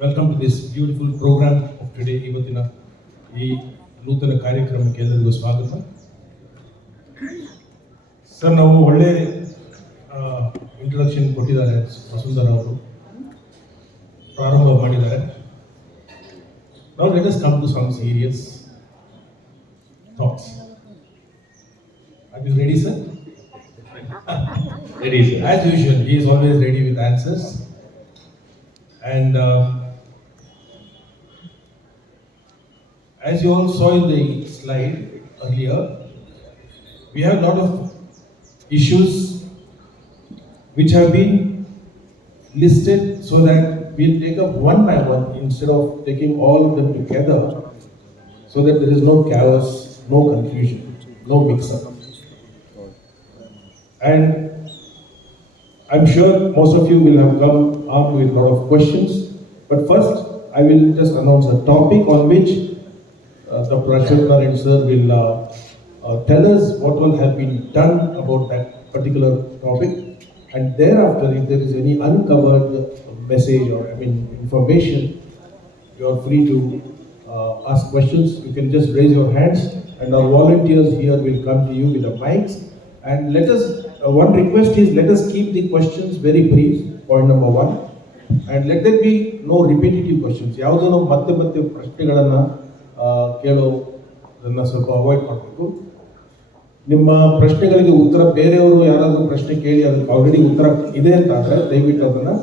Welcome to this beautiful program of today. ಇವತ್ತಿನ ಈ ನೂತನ ಕಾರ್ಯಕ್ರಮಕ್ಕೆ ಎಲ್ಲರಿಗೂ ಸ್ವಾಗತ. ಸರ್, ನಾವು ಒಳ್ಳೆ ಇಂಟ್ರೊಡಕ್ಷನ್ ಕೊಟ್ಟಿದ್ದಾರೆ. ವಸುಂಧರಾ ಅವರು ಪ್ರಾರಂಭ ಮಾಡಿದ್ದಾರೆ. Now let us come to some serious thoughts. Are you ready, sir? Ready, sir. As usual, he is always ready with answers. And as you all saw in the slide earlier, we have a lot of issues which have been listed so that we'll take up one by one instead of taking all of them together, so that there is no chaos, no confusion, no mix-up. And I'm sure most of you will have come armed with a lot of questions, but first I will just announce a topic on which Dr. Ashwathnarayan sir will tell us what all have been done about that particular topic, and thereafter if there is any uncovered message or information, you are free to ask questions. You can just raise your hands and our volunteers here will come to you with the mics. And let us, one request is, let us keep the questions very brief, point number one, and let there be no repetitive questions. ಯಾವುದೋ ನಾವು ಮತ್ತೆ ಮತ್ತೆ ಪ್ರಶ್ನೆಗಳನ್ನು ಕೇಳೋದನ್ನು ಸ್ವಲ್ಪ avoid ಮಾಡಬೇಕು. ನಿಮ್ಮ ಪ್ರಶ್ನೆಗಳಿಗೆ ಉತ್ತರ ಬೇರೆಯವರು ಯಾರಾದರೂ ಪ್ರಶ್ನೆ ಕೇಳಿ ಅದಕ್ಕೆ ಆಲ್ರೆಡಿ ಉತ್ತರ ಇದೆ ಅಂತ ಆದರೆ ದಯವಿಟ್ಟು ಅದನ್ನು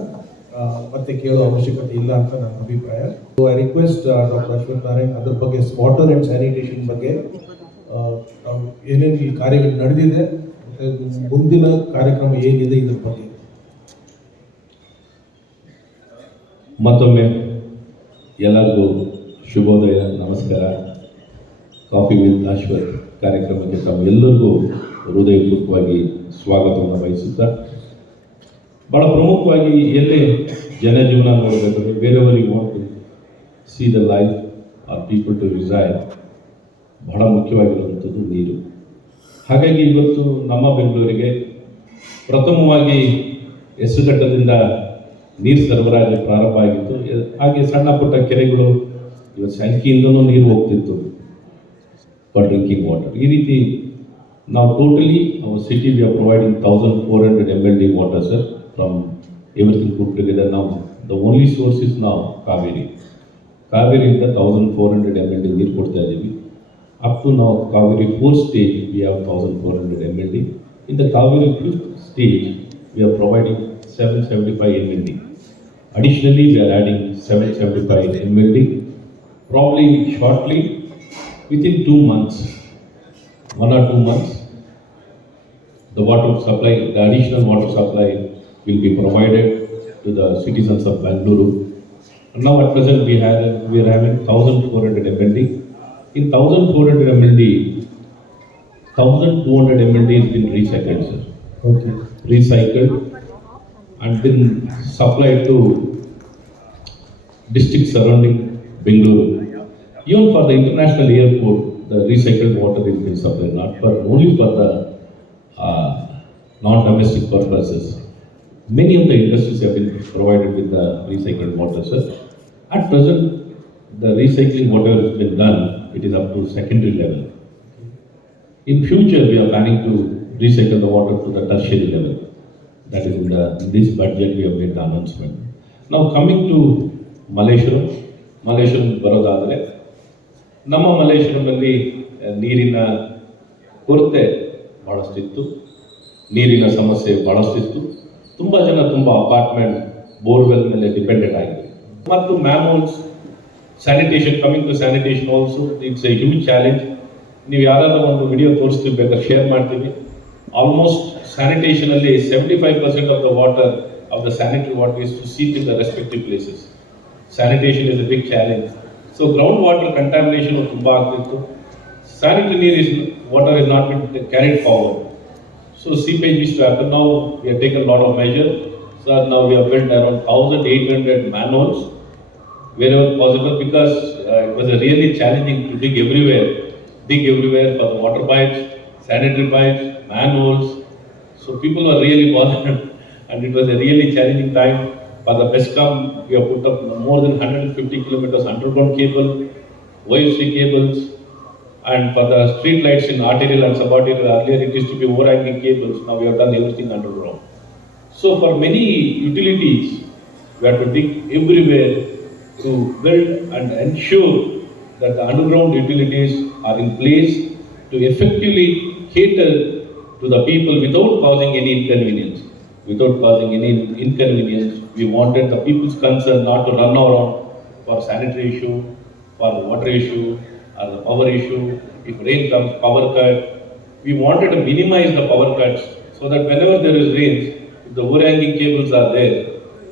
ಮತ್ತೆ ಕೇಳೋ ಅವಶ್ಯಕತೆ ಇಲ್ಲ ಅಂತ ನನ್ನ ಅಭಿಪ್ರಾಯ. So I request doctor Ashwathnarayan ಅದ್ರ ಬಗ್ಗೆ ವಾಟರ್ ಆ್ಯಂಡ್ ಸ್ಯಾನಿಟೇಷನ್ ಬಗ್ಗೆ ಏನೇನು ಈ ಕಾರ್ಯಗಳು ನಡೆದಿದೆ ಮತ್ತು ಮುಂದಿನ ಕಾರ್ಯಕ್ರಮ ಏನಿದೆ ಇದ್ರ ಬಗ್ಗೆ. ಮತ್ತೊಮ್ಮೆ ಎಲ್ಲರಿಗೂ ಶುಭೋದಯ, ನಮಸ್ಕಾರ. ಕಾಫಿ ವಿತ್ ಅಶ್ವಥ್ ಕಾರ್ಯಕ್ರಮಕ್ಕೆ ತಮ್ಮೆಲ್ಲರಿಗೂ ಹೃದಯಪೂರ್ವಕವಾಗಿ ಸ್ವಾಗತವನ್ನು ಬಯಸುತ್ತಾ, ಭಾಳ ಪ್ರಮುಖವಾಗಿ ಎಲ್ಲಿ ಜನಜೀವನ ನೋಡಬೇಕಂದ್ರೆ ಬೇರೆಯವರಿಗೆ want to see the life are people to reside, ಬಹಳ ಮುಖ್ಯವಾಗಿರುವಂಥದ್ದು ನೀರು. ಹಾಗಾಗಿ ಇವತ್ತು ನಮ್ಮ ಬೆಂಗಳೂರಿಗೆ ಪ್ರಥಮವಾಗಿ ಹೆಸರುಘಟ್ಟದಿಂದ ನೀರು ಸರಬರಾಜು ಪ್ರಾರಂಭ ಆಗಿತ್ತು. ಹಾಗೆ ಸಣ್ಣ ಪುಟ್ಟ ಕೆರೆಗಳು ಇವತ್ತು ಸಂಖ್ಯೆಯಿಂದಲೂ ನೀರು ಹೋಗ್ತಿತ್ತು ಫಾರ್ ಡ್ರಿಂಕಿಂಗ್ ವಾಟರ್. ಈ ರೀತಿ ನಾವು totally our city we are providing 1400 MLD water sir from everything put together. ನಾವು ದ ಓನ್ಲಿ ಸೋರ್ಸ್ ಇಸ್ ನಾವು ಕಾವೇರಿಯಿಂದ 1400 MLD ನೀರು ಕೊಡ್ತಾ ಇದ್ದೀವಿ. ಅಪ್ ಟು ನಾವು Kaveri 4th stage we have 1400 MLD. In the Kaveri 5th stage we are providing 775 MLD. Additionally we are adding 775 MLD. Probably shortly, within 2 months, 1 or 2 months, the water supply, the additional water supply will be provided to the citizens of Bangalore. And now at present we are having 1400 MLD. In 1400 MLD, 1200 MLD has been recycled, sir. Okay. Recycled and then supplied to districts surrounding Bangalore. Even for the international airport, the recycled water is being supplied, not for only for the non-domestic purposes. Many of the industries have been provided with the recycled water, sir. At present, the recycling whatever has been done, it is up to secondary level. In future, we are planning to recycle the water to the tertiary level. That is in this budget we have made the announcement. Now coming to Malleshwara ಬರೋದಾದರೆ, ನಮ್ಮ ಮಲ್ಲೇಶ್ವರದಲ್ಲಿ ನೀರಿನ ಕೊರತೆ ಭಾಳಷ್ಟಿತ್ತು, ನೀರಿನ ಸಮಸ್ಯೆ ಭಾಳಷ್ಟಿತ್ತು. ತುಂಬ ಜನ ತುಂಬ apartment borewell ಮೇಲೆ ಡಿಪೆಂಡೆಂಟ್ ಆಗಿದೆ. ಮತ್ತು manholes, sanitation, coming to sanitation also it's a huge challenge. ನೀವು ಯಾರಾದ್ರೂ ಒಂದು ವಿಡಿಯೋ ತೋರಿಸ್ತೀವಿ, ಬೇಕಾದ್ರೆ ಶೇರ್ ಮಾಡ್ತೀವಿ. ಆಲ್ಮೋಸ್ಟ್ ಸ್ಯಾನಿಟೇಷನಲ್ಲಿ 75% of the water of the sanitary water is to seep in the respective places. Sanitation is a big challenge. So groundwater contamination is ತುಂಬ ಆಗ್ತಿತ್ತು. Sanitary water is not been carried forward. So seepage used to happen. Now we have taken a lot of measures. So now we have built around 1800 manholes wherever possible, because it was a really challenging to dig everywhere for the water pipes, sanitary pipes, manholes. So people were really bothered and it was a really challenging time. For the BESCOM, we have put up more than 150 kilometers underground cable, YFC cables, and for the street lights in arterial and subarterial, earlier it used to be overhanging cables, now we have done everything underground. So for many utilities, we have to dig everywhere to build and ensure that the underground utilities are in place to effectively cater to the people without causing any inconvenience. Without causing any inconvenience, we wanted the people's concern not to run around for sanitary issue, for water issue, or the power issue. If rain comes, power cut. We wanted to minimize the power cuts so that whenever there is rains, if the overhanging cables are there,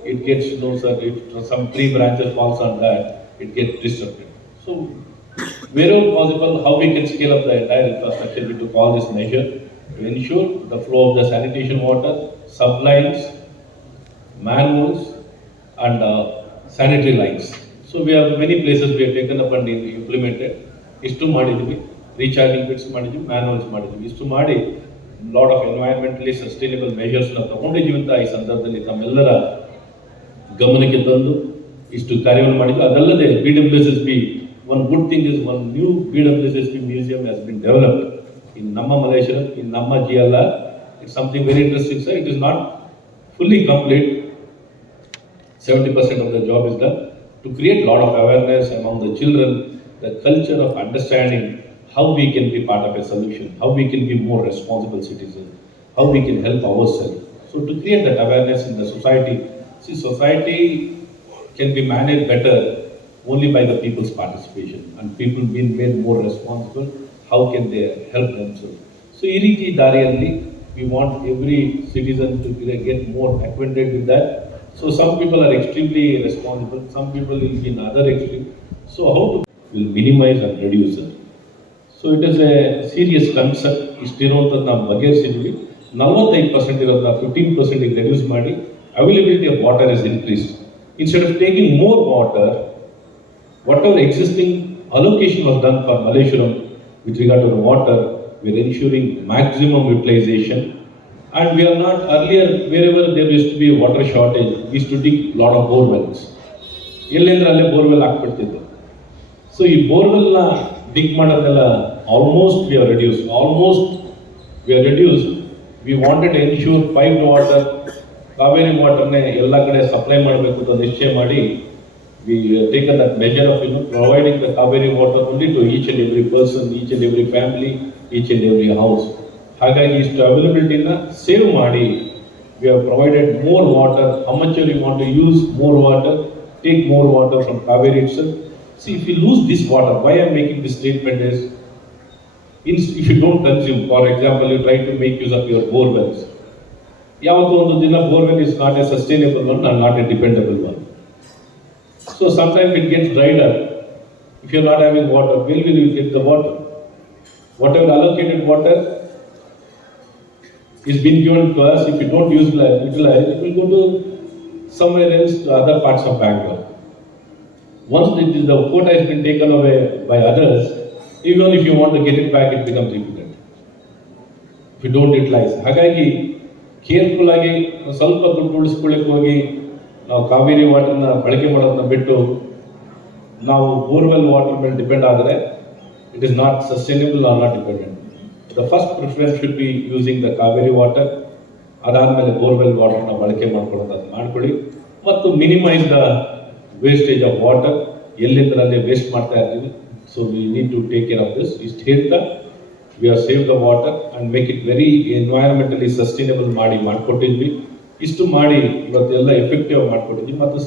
it gets, sir, if some tree branches falls on that, it gets disrupted. So wherever possible, how we can scale up the entire infrastructure, we took all this measure to ensure the flow of the sanitation water, sublines, manholes, and sanitary lines. So we have many places we have taken up and implemented. ಇಷ್ಟು ಮಾಡಿದ್ವಿ, recharging bits ಮಾಡಿದ್ವಿ, ಮ್ಯಾನ್ಹೋಲ್ಸ್ ಮಾಡಿದ್ವಿ. ಇಷ್ಟು ಮಾಡಿ lot of environmentally sustainable ಮೆಜರ್ಸ್ನ ತಗೊಂಡಿದ್ದೀವಿ ಅಂತ ಈ ಸಂದರ್ಭದಲ್ಲಿ ತಮ್ಮೆಲ್ಲರ ಗಮನಕ್ಕೆ ತಂದು ಇಷ್ಟು ಕಾರ್ಯವನ್ನು ಮಾಡಿದ್ವಿ. ಅದಲ್ಲದೆ BWSSB, one good thing is one new BWSSB museum has been developed in Namma, Malleshwara, in Namma GLR. It's something very interesting, sir. It is not fully complete. 70% of the job is done to create a lot of awareness among the children, the culture of understanding how we can be part of a solution, how we can be more responsible citizens, how we can help ourselves. So to create that awareness in the society, see, society can be managed better only by the people's participation, and people being made more responsible, how can they help themselves? So ಈ ರೀತಿ ದಾರಿಯಲ್ಲಿ we want every citizen to get more acquainted with that. So some people are extremely responsible, some people will be in other extreme. So how to will minimize and reduce it. So it is a serious concern. ಇಷ್ಟಿರುವಂಥದ್ದು ನಾವು ಬಗೆಹರಿಸಿದ್ವಿ. 45% ಇರೋದನ್ನ 15% reduce ಮಾಡಿ availability of water is increased. Instead of taking more water, whatever existing allocation was done for Malleshwara with regard to the water, we are ensuring maximum utilization. And we are not, earlier wherever there used to be a water shortage, we used to dig lot of bore wells. ಎಲ್ಲೆಂದ್ರೆ ಅಲ್ಲೇ borewell ಹಾಕ್ಬಿಡ್ತಿದ್ದು. So ಈ ಬೋರ್ವೆಲ್ನ dig ಮಾಡೋದೆಲ್ಲ almost we are reduce. We wanted ensure piped water, Cauvery ವಾಟರ್ನೇ ಎಲ್ಲ ಕಡೆ supply ಮಾಡಬೇಕು ಅಂತ ನಿಶ್ಚಯ ಮಾಡಿ we taken that measure of providing the Cauvery water only to each and every person, each and every family, each and every house. ಹಾಗಾಗಿ ಇಷ್ಟು ಅವೈಲಬಿಲಿಟಿನ ಸೇವ್ ಮಾಡಿ we have provided more water. How much you want to use more water, take more water from Kaveri itself. See, if you lose this water, why I am making this statement is, if you don't consume, for example, you try to make use of your bore wells. Yavattu ondu dina bore well is not a sustainable one and not a dependable one. So sometimes it gets dried up. If you are not having water, where will you get the water? Whatever allocated water is being given to us, if you don't utilize, it will go to somewhere else, to other parts of Bangalore. Once the quota has been taken away by others, even if you want to get it back, it becomes difficult if you don't utilize. ಹಾಗಾಗಿ careful ಆಗಿ ಸ್ವಲ್ಪ ದುಡ್ಡು ಉಳಿಸ್ಕೊಳ್ಳಿಕ್ಕೆ ಹೋಗಿ ನಾವು ಕಾವೇರಿ ವಾಟರ್ನ ಬಳಕೆ ಮಾಡೋದನ್ನ ಬಿಟ್ಟು ನಾವು ಬೋರ್ವೆಲ್ ವಾಟರ್ ಮೇಲೆ ಡಿಪೆಂಡ್ ಆದರೆ it is not sustainable or not dependent. The first preference should be using the Cauvery water. ಅದಾದಮೇಲೆ ಬೋರ್ವೆಲ್ ವಾಟರ್ನ ಬಳಕೆ ಮಾಡ್ಕೊಳ್ಳಿ ಮತ್ತು minimise the wastage of water. ಎಲ್ಲಿಂದಲೇ ವೇಸ್ಟ್ ಮಾಡ್ತಾ ಇರ್ತೀವಿ. So we need to take care of this. ಇಷ್ಟು ಹೇಳ್ತಾ we are save the water and make it very environmentally sustainable ಮಾಡಿಕೊಟ್ಟಿದ್ವಿ. ಇಷ್ಟು ಮಾಡಿ ಇವತ್ತೆಲ್ಲ ಎಫೆಕ್ಟಿವ್ ಮಾಡಿಕೊಟ್ಟಿದ್ವಿ. ಮತ್ತು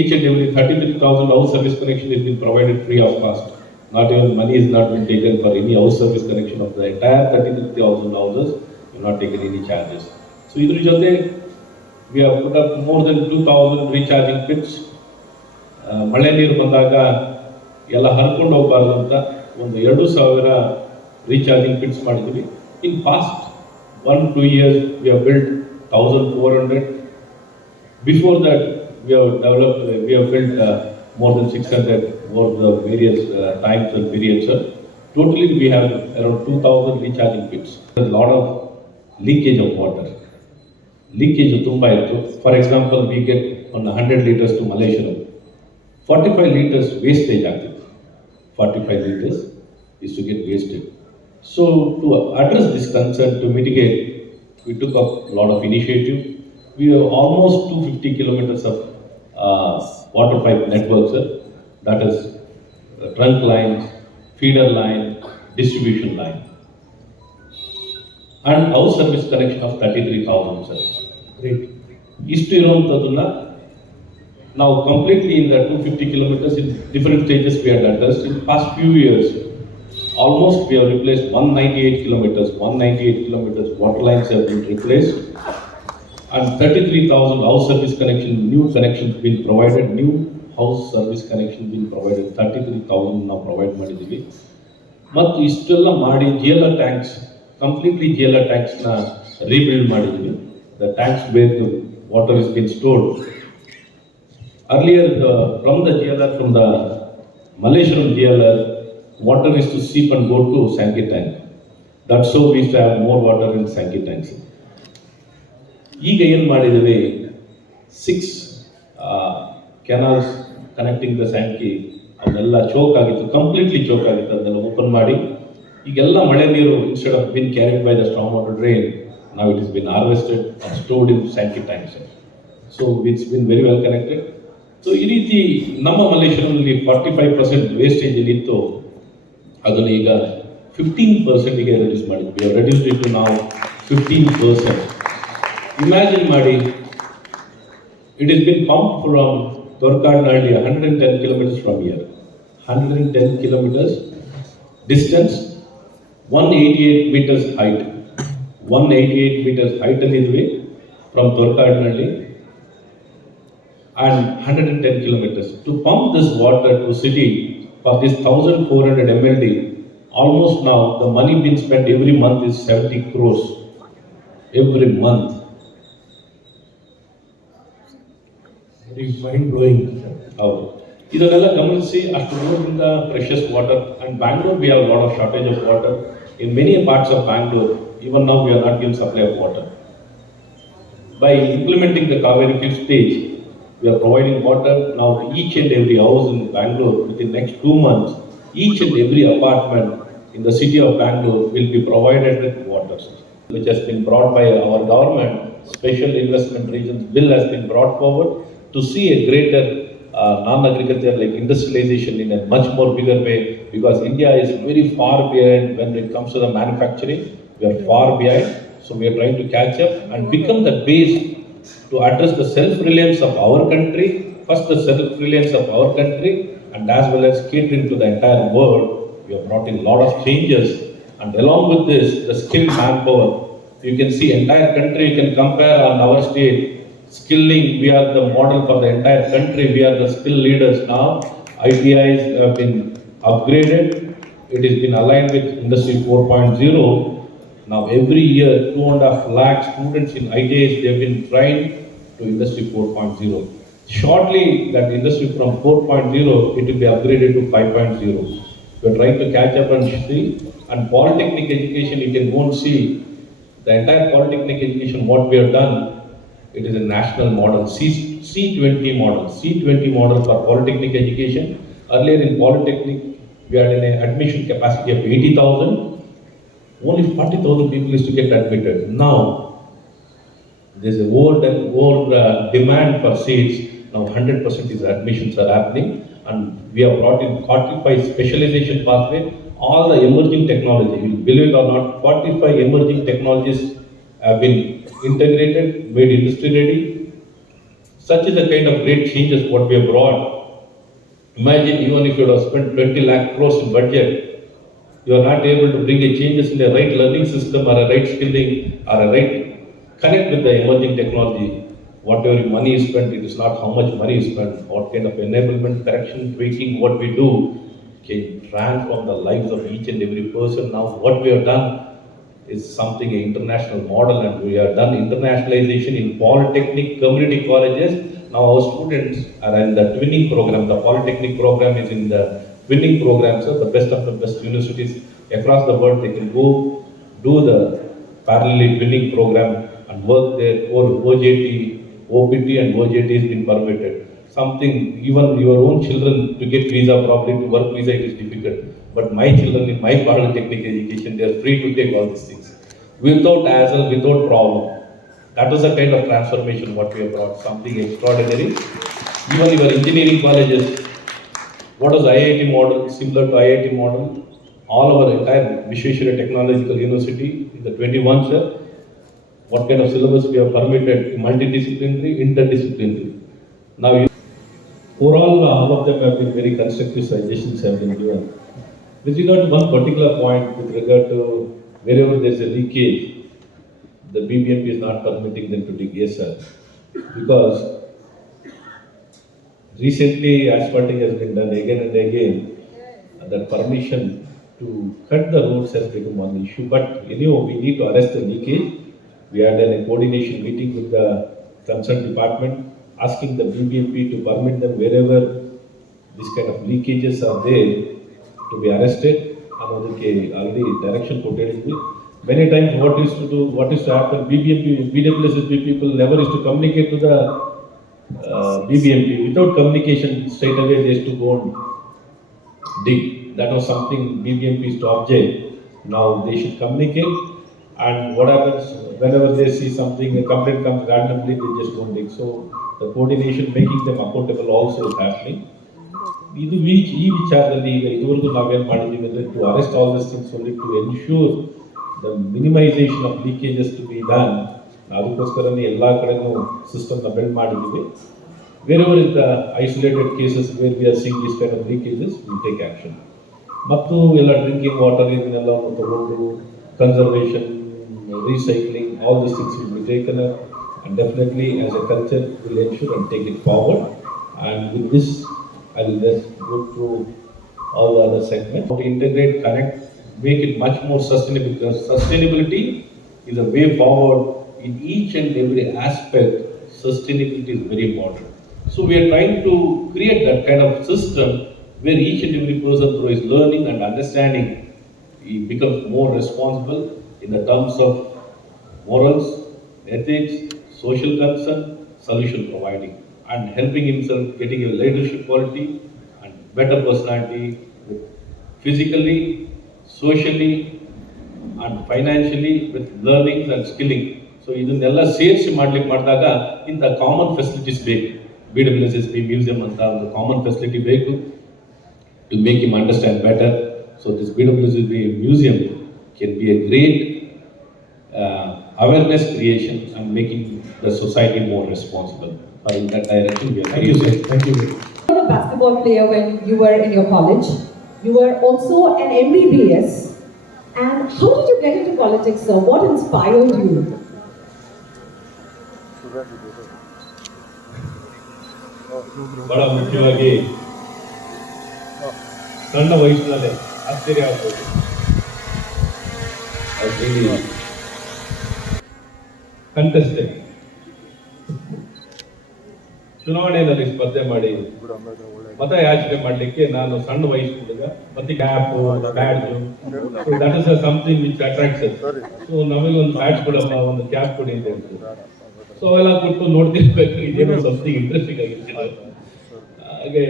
each and every 33,000 house service connection is been provided free of cost. Not even money is not been taken for any house service connection of the entire 33,000 houses. You not taken any charges. So ಇದ್ರ ಜೊತೆ we have put up more than 2,000 recharging pits. ಮಳೆ ನೀರು ಬಂದಾಗ ಎಲ್ಲ ಹರ್ಕೊಂಡು ಹೋಗಬಾರ್ದು ಅಂತ ಒಂದು 2,000 ರೀಚಾರ್ಜಿಂಗ್ ಪಿಟ್ಸ್ ಮಾಡಿದ್ವಿ. ಇನ್ past 1-2 years we have built 1,400. Before that we have built more than 600 over the various times and periods. Totally we have around 2,000 recharging pits. There's a lot of leakage of water. Leakage ತುಂಬ ಇತ್ತು. For example, we get on 100 liters to Malleshwara, 45 liters wastage active. 45 liters is to get wasted. So to address this concern, to mitigate, we took up a lot of initiative. We have almost 250 kilometers of water pipe network, sir. That is trunk lines, feeder line, distribution line, and house service connection of 33,000, sir. Great. ಇಷ್ಟು ಇರುವಂಥದ್ದನ್ನ ನಾವು completely in the 250 kilometers in different stages we had addressed. In past few years, almost we have replaced 198 kilometers. 198 kilometers water lines have been replaced, and 33,000 house service connection, new connections been provided, new house service connection been provided. 33,000 ನಾವು provide ಮಾಡಿದ್ದೀವಿ. ಮತ್ತು ಇಷ್ಟೆಲ್ಲ ಮಾಡಿ GLR tanks, completely GLR ಟ್ಯಾಂಕ್ಸ್ನ rebuild ಮಾಡಿದ್ದೀವಿ. The tanks where the water is being stored. Earlier, from the GLR, from the Malleshwara GLR, water is to seep and go to Sankey tank. That's how we used to have more water in Sankey tanks. ಈಗ ಏನು ಮಾಡಿದ್ದೇವೆ, 6 canals connecting the Sankey, ಅದೆಲ್ಲ ಚೋಕ್ ಆಗಿತ್ತು, completely ಚೋಕ್ ಆಗಿತ್ತು, ಅದನ್ನೆಲ್ಲ open ಮಾಡಿ ಈಗೆಲ್ಲ ಮಳೆ ನೀರು instead of been carried by the strong water drain, now it has been harvested and stored in Sankey tanks. So it's been very well connected. So ಈ ರೀತಿ ನಮ್ಮ ಮಲ್ಲೇಶ್ವರಂನಲ್ಲಿ 45% ವೇಸ್ಟೇಜ್ ಏನಿತ್ತು ಅದನ್ನು ಈಗ 15%ಗೆ ರೆಡ್ಯೂಸ್ ಮಾಡಿದ್ವಿ. We have reduced it to now 15%. Imagine ಮಾಡಿ, it has been pumped from Torkadnalli 110 kilometers from here. 110 kilometers distance, 188 meters height. 188 meters height alidve from Torkadnalli, and 110 kilometers. To pump this water to city for this 1400 MLD, almost now the money being spent every month is 70 crores. Every month. Very mind blowing. ಇದನ್ನೆಲ್ಲ ಗಮನಿಸಿ ಅಷ್ಟು ದೂರದಿಂದ precious water, and Bangalore we have a lot of shortage of water. In many parts of Bangalore, even now we are not given supply of water. By implementing the Kaveri fifth stage, we are providing water now to each and every house in Bangalore. Within next 2 months, each and every apartment in the city of Bangalore will be provided with water, which has been brought by our government. Special investment regions bill has been brought forward to see a greater non-agriculture like industrialization in a much more bigger way, because India is very far behind when it comes to the manufacturing. We are far behind, so we are trying to catch up and become the base to address the self-reliance of our country. First, the self-reliance of our country, and as well as catering to the entire world. We have brought in a lot of changes, and along with this, the skilled manpower. You can see entire country. You can compare on our state skilling. We are the model for the entire country. We are the skill leaders now. ITIs have been upgraded. It has been aligned with Industry 4.0. Now every year 2.5 lakh students in ITIs, they have been trained to Industry 4.0. Shortly that industry from 4.0 it will be upgraded to 5.0. We are trying to catch up and see. And polytechnic education, you can go and see the entire polytechnic education what we have done. It is a national model, C20 model. C20 model for polytechnic education. Earlier in polytechnic we had an admission capacity of 80,000. Only 40,000 people used to get admitted. Now, there is a over demand for seats. Now 100% is admissions are happening, and we have brought in 45 specialization pathway. All the emerging technology, you believe it or not, 45 emerging technologies have been integrated, made industry ready. Such is the kind of great changes what we have brought. Imagine even if you would have spent 20 lakh crores in budget, you are not able to bring a changes in the right learning system or a right skilling or a right connect with the emerging technology. Whatever money is spent, it is not how much money is spent, what kind of enablement, correction, tweaking, what we do can transform the lives of each and every person. Now what we have done is something an international model, and we have done internationalization in polytechnic community colleges. Now our students are in the twinning program. The polytechnic program is in the twinning program, so the best of the best universities across the world, they can go do the parallel twinning program and work there for OJT, OPT and OJT has been permitted. Something even your own children to get visa, probably to work visa, it is difficult. But my children in my polytechnic education, they are free to take all these things without hassle, without problem. That was the kind of transformation what we have brought, something extraordinary. Even your engineering colleges, what was IIT model, similar to IIT model, all our entire Malleshwara Technological University in the 21, sir, what kind of syllabus we have permitted, multidisciplinary, interdisciplinary. Now, overall, all of them have been very constructive suggestions have been given. With regard to one particular point, with regard to wherever there is a leakage, the BBMP is not permitting them to dig. Yes, sir. Because recently, asphalting has been done again and again. That permission to cut the roads has become one issue. But anyhow, we need to arrest the leakage. We had a coordination meeting with the concerned department, asking the BBMP to permit them wherever this kind of leakages are there to be arrested. Another already direction put in. Many times, what is to happen? BBMP, BWSSB people never is to communicate to the BBMP. Without communication, straight away they used to go and dig. That was something BBMP is to object. Now they should communicate, and what happens whenever they see something, a complaint comes randomly, they just don't dig. So the coordination, making them accountable also is happening. ಇದು ಈ ವಿಚಾರದಲ್ಲಿ ಈಗ ಇದುವರೆಗೂ ನಾವೇನು ಮಾಡಿದ್ದೀವಿ ಅಂದರೆ to arrest all this things only to ensure the minimisation of leakages to be done. ಅದಕ್ಕೋಸ್ಕರನೇ ಎಲ್ಲ ಕಡೆನೂ ಸಿಸ್ಟಮ್ನ ಬಿಲ್ಡ್ ಮಾಡಿದ್ದೀವಿ. Wherever is the isolated cases where we are seeing this kind of leakages, we take action. ಮತ್ತು ಎಲ್ಲ drinking water ಇದನ್ನೆಲ್ಲವನ್ನು ತಗೊಂಡು conservation, recycling, all these things will be taken up, and definitely as a culture will ensure and take it forward. And with this, I will just go through all the other segments. To integrate, connect, make it much more sustainable, because sustainability is a way forward in each and every aspect. Sustainability is very important. So we are trying to create that kind of system where each and every person through his learning and understanding, he becomes more responsible in the terms of morals, ethics, social concern, solution providing, and helping himself getting a leadership quality and better personality physically, socially, and financially with learnings and skilling. So ಇದನ್ನೆಲ್ಲ ಸೇರಿಸಿ ಮಾಡಿದಾಗ ಇಂಥ common facilities ಬೇಕು. BWSSB museum ಅಂತ ಒಂದು common facility ಬೇಕು to make him understand better. So this BWSSB museum can be a great awareness creation and making the society more responsible. In that direction, we are. Thank you, sir. Thank you. You were a basketball player when you were in your college. You were also an MBBS. And how did you get into politics, sir? What inspired you? ಬಹಳ ಮುಖ್ಯವಾಗಿ ಸಣ್ಣ ವಯಸ್ಸಿನಲ್ಲೇ ಆಶ್ಚರ್ಯ ಆಗ್ಬೋದು. Contested ಚುನಾವಣೆಯಲ್ಲಿ ಸ್ಪರ್ಧೆ ಮಾಡಿ ಮತ ಯಾಚನೆ ಮಾಡಲಿಕ್ಕೆ ನಾನು ಸಣ್ಣ ವಯಸ್ಸು ಹುಡುಗ, ಮತ್ತೆ cap, badge, that is something which attracts us. So ನಮಗೆ ಒಂದು ಬ್ಯಾಡ್ಜ್ ಕೊಡಮ್ಮ, ಒಂದು ಕ್ಯಾಪ್ ಕೊಡಿ ಅಂತ ಹೇಳ್ತೀವಿ. ಸೊ ಅವೆಲ್ಲ ಕೊಟ್ಟು ನೋಡ್ತಿರ್ಬೇಕು, ಇದೇನೋ ಸಮಥಿಂಗ್ ಇಂಟ್ರೆಸ್ಟಿಂಗ್ ಆಗಿರ್ತಿಲ್ಲ. ಹಾಗೆ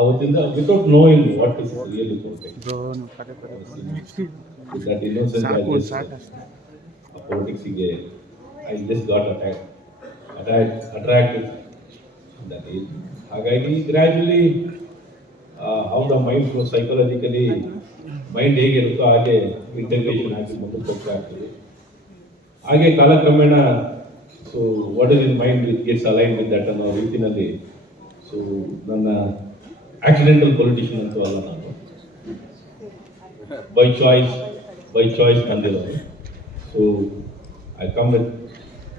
ಅವತ್ತಿಂದ without knowing what is really ಪೊಲಿಟಿಕ್ಸಿಗೆ I just got attracted that age. ಹಾಗಾಗಿ gradually how the mind flow, psychologically mind ಹೇಗಿರುತ್ತೋ ಹಾಗೆ ಇಂಟಗ್ರೇಷನ್ ಆಗಿ ಮುಂದಕ್ಕೆ ಹೋಗ್ತಾ ಆಗ್ತದೆ. ಹಾಗೆ ಕಾಲಕ್ರಮೇಣ so what is in mind it gets align with that ಅನ್ನೋ ರೀತಿಯಲ್ಲಿ. ಸೊ ನನ್ನ ಆಕ್ಸಿಡೆಂಟಲ್ ಪೊಲಿಟಿಷಿಯನ್ ಅಂತೂ ಅಲ್ಲ, ನಾನು ಬೈ ಚಾಯ್ಸ್ ಬಂದಿರೋದು. So I come with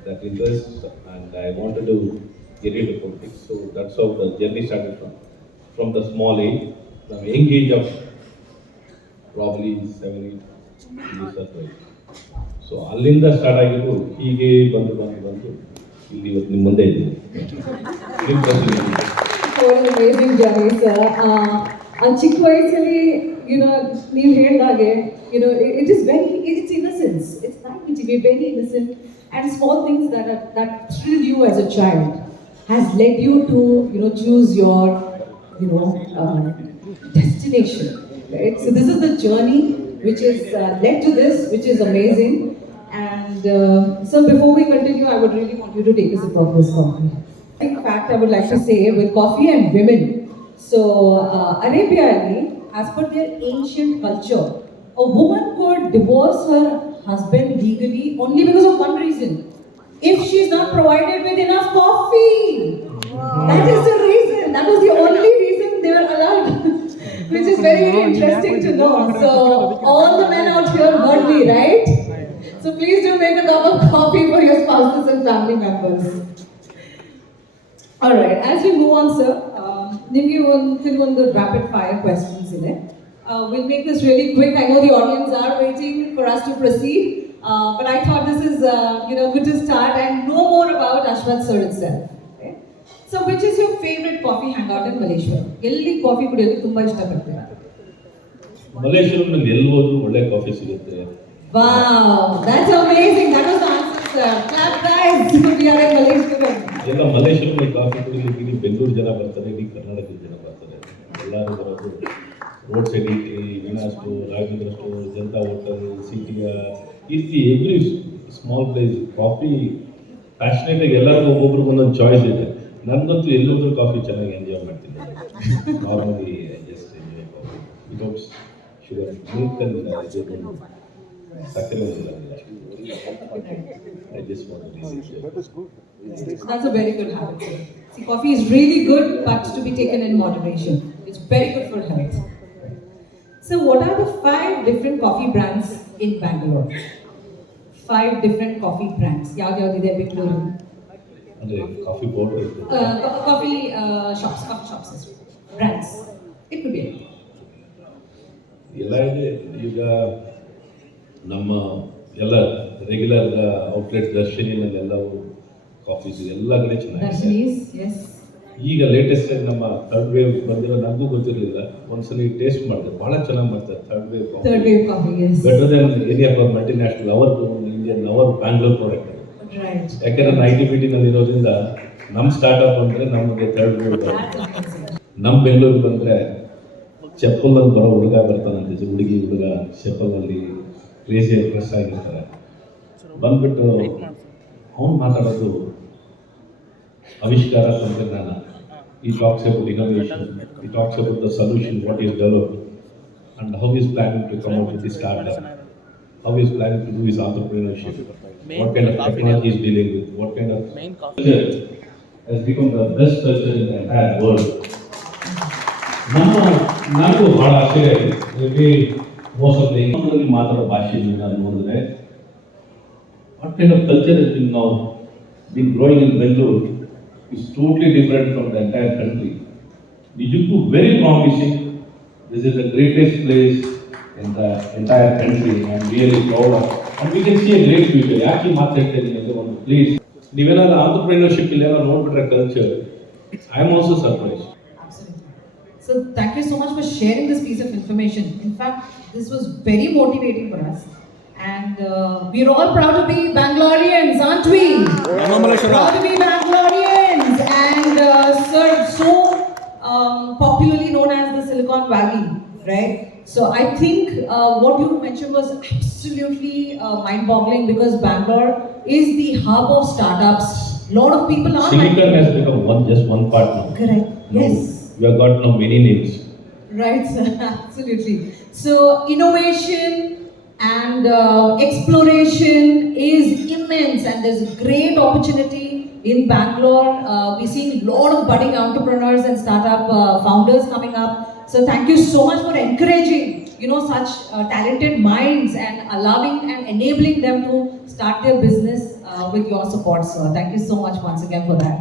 that interest and I wanted to get into politics. So that's how the journey started from the small age, from young age of probably 7-8 years or so. So ಅಲ್ಲಿಂದ start ಆಗಿದ್ದು ಹೀಗೆ ಬಂದು ಇಲ್ಲಿ ಇವತ್ತು ನಿಮ್ಮ ಮುಂದೆ ಇದ್ದೀನಿ. What an amazing journey, sir. ಚಿಕ್ಕ ವಯಸ್ಸಲ್ಲಿ ನೀವು ಹೇಳಿದಾಗೆ it's innocence. It's that which we are very innocent and small things that thrilled you as a child has led you to, choose your, destination, right? So this is the journey which is led to this, which is amazing. And so before we continue, I would really want you to take a sip of this coffee. In fact, I would like to say with coffee and women. So Arabia, as per their ancient culture, a woman could divorce her husband legally only because of one reason: if she's not provided with enough coffee. That is the reason. That was the only reason they were allowed, which is very, very interesting to know. So all the men out here heard me, right? So please do make a cup of coffee for your spouses and family members. All right. As we move on, sir, the rapid fire questions in it. We'll make this really quick. I know the audience are waiting for us to proceed, but I thought this is good to start and know more about Ashwath sir itself. Okay? So, which is your favorite coffee hangout in Malleshwara? Elli coffee ಕುಡಿಯೋದು ತುಂಬಾ ಇಷ್ಟಪಡ್ತೀರಾ? ಮಲ್ಲೇಶ್ವರಂನಲ್ಲಿ ಎಲ್ಲಿ ಹೋದ್ರೂ ಒಳ್ಳೆ coffee ಸಿಗುತ್ತೆ. Wow, that's amazing. That was the answer, sir. Clap, guys. We are in Malleshwaram. ಎಲ್ಲ ಮಲ್ಲೇಶ್ವರಂನಲ್ಲಿ coffee ಕುಡಿಲಿಕ್ಕೆ ಇಡೀ ಬೆಂಗಳೂರು ಜನ ಬರ್ತಾರೆ, ಇಡೀ ಕರ್ನಾಟಕದ ಜನ ಬರ್ತಾರೆ. ಎಲ್ಲರೂ ಬರೋದು road side Veena store, Raghavendra store, Janata hotel, CTR, every small place coffee ಪ್ಯಾಷನೇಟಾಗಿ ಎಲ್ಲರಿಗೂ ಒಬ್ಬೊಬ್ರಿಗೆ ಒಂದೊಂದು ಚಾಯ್ಸ್ ಇದೆ. ನನಗಂತೂ ಎಲ್ಲೋದ್ರೂ ಕಾಫಿ ಚೆನ್ನಾಗಿ ಎಂಜಾಯ್ ಮಾಡ್ತೀನಿ. Normally just enjoy coffee without sugar, milk and ಸಕ್ಕರೆ ಇಲ್ಲ. I just want to visit. That's a very good habit. See, coffee is really good, but to be taken in moderation. It's very good for health. So, what are the 5 different coffee brands in Bangalore? 5 different coffee brands. Yavyavide Bangalore. ಅಂದರೆ coffee powder Coffee shops, brands. It could be anything. ಎಲ್ಲ ಇದೆ. ಈಗ ನಮ್ಮ ಎಲ್ಲ regular outlet ದರ್ಶನಿನಲ್ಲೆಲ್ಲವೂ coffees ಎಲ್ಲ ಕಡೆ ಚೆನ್ನಾಗಿದೆ. Darshini's, yes. ಈಗ ಲೇಟೆಸ್ಟ್ ಆಗಿ ನಮ್ಮ ಥರ್ಡ್ ವೇವ್ ಬಂದಿರೋ ನನಗೂ ಗೊತ್ತಿರಲಿಲ್ಲ. ಒಂದ್ಸಲಿ ಟೇಸ್ಟ್ ಮಾಡಿದೆ, ಭಾಳ ಚೆನ್ನಾಗಿ ಮಾಡ್ತಾರೆ third wave coffee. Third wave coffee, yes. Better then any other multinational. ಅವರ್ದು Indian our Bangalore product. Right. ಯಾಕೆಂದ್ರೆ ನಾನು IT/BTನಲ್ಲಿ ಇರೋದ್ರಿಂದ ನಮ್ಮ ಸ್ಟಾರ್ಟ್ಅಪ್ ಅಂದರೆ ನಮಗೆ ಥರ್ಡ್ ವೇವ್. ನಮ್ಮ ಬೆಂಗಳೂರಿಗೆ ಬಂದರೆ ಚಪ್ಪಲಲ್ಲಿ ಬರೋ ಹುಡುಗ ಬರ್ತಾನಂತೆ, ಹುಡುಗ ಚಪ್ಪಲಲ್ಲಿ ಕ್ರೇಜಿ ಪ್ರೆಸ್ ಆಗಿರ್ತಾರೆ. ಬಂದ್ಬಿಟ್ಟು ಅವ್ನು ಮಾತಾಡೋದು ಆವಿಷ್ಕಾರ, ತಂತ್ರಜ್ಞಾನ. He talks about innovation, he talks about the solution, what is developed, and how he is planning to come up with the startup, how he is planning to do his entrepreneurship, what kind of technology he is dealing with, what kind of culture has become the best culture in the entire world. ನನಗೂ ಭಾಳ ಆಶ್ಚರ್ಯ ಆಗಿದೆ. Most of the English ಮಾತಾಡೋ ಭಾಷೆಯನ್ನು ನಾನು ನೋಡಿದ್ರೆ what kind of culture has been now been growing in Bangalore is totally different from the entire country. Nijukku very promising. This is the greatest place in the entire country. I am really proud of, and we can see a great future. Yaki ಮಾತಾಡ್ತೀನಿ ಅಂದ್ರೆ ಒಂದು please ನೀವೇನಾದ್ರೂ entrepreneurship ಇಲ್ಲ ನೋಡ್ಬಿಟ್ರೆ culture, I am also surprised. So thank you so much for sharing this piece of information. In fact, this was very motivating for us. And we're all proud to be Bangaloreans, aren't we? Proud to be Bangaloreans. And sir, so popularly known as the Silicon Valley, right? So I think what you mentioned was absolutely mind-boggling, because Bangalore is the hub of startups. A lot of people are. Silicon has become just one part now. Correct. No, yes. We have got now many names. Right, sir. Absolutely. So innovation and exploration is immense, and there's a great opportunity in Bangalore. We're seeing a lot of budding entrepreneurs and startup founders coming up. So thank you so much for encouraging, such talented minds and allowing and enabling them to start their business with your support, sir. Thank you so much once again for that.